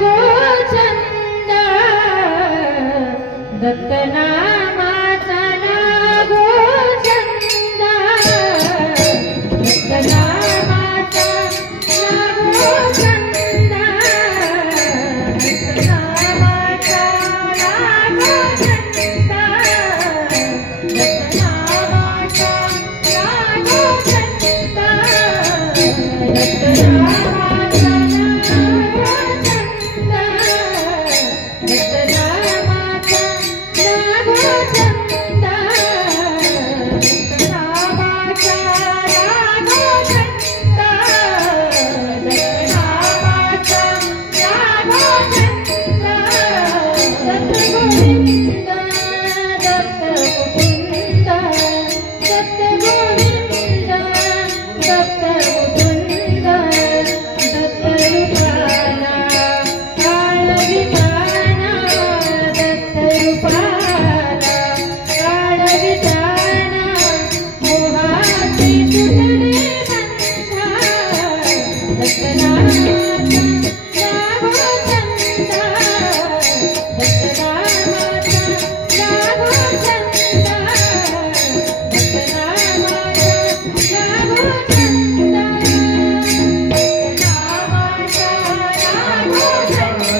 गोचंद दत्तना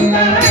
Thank you.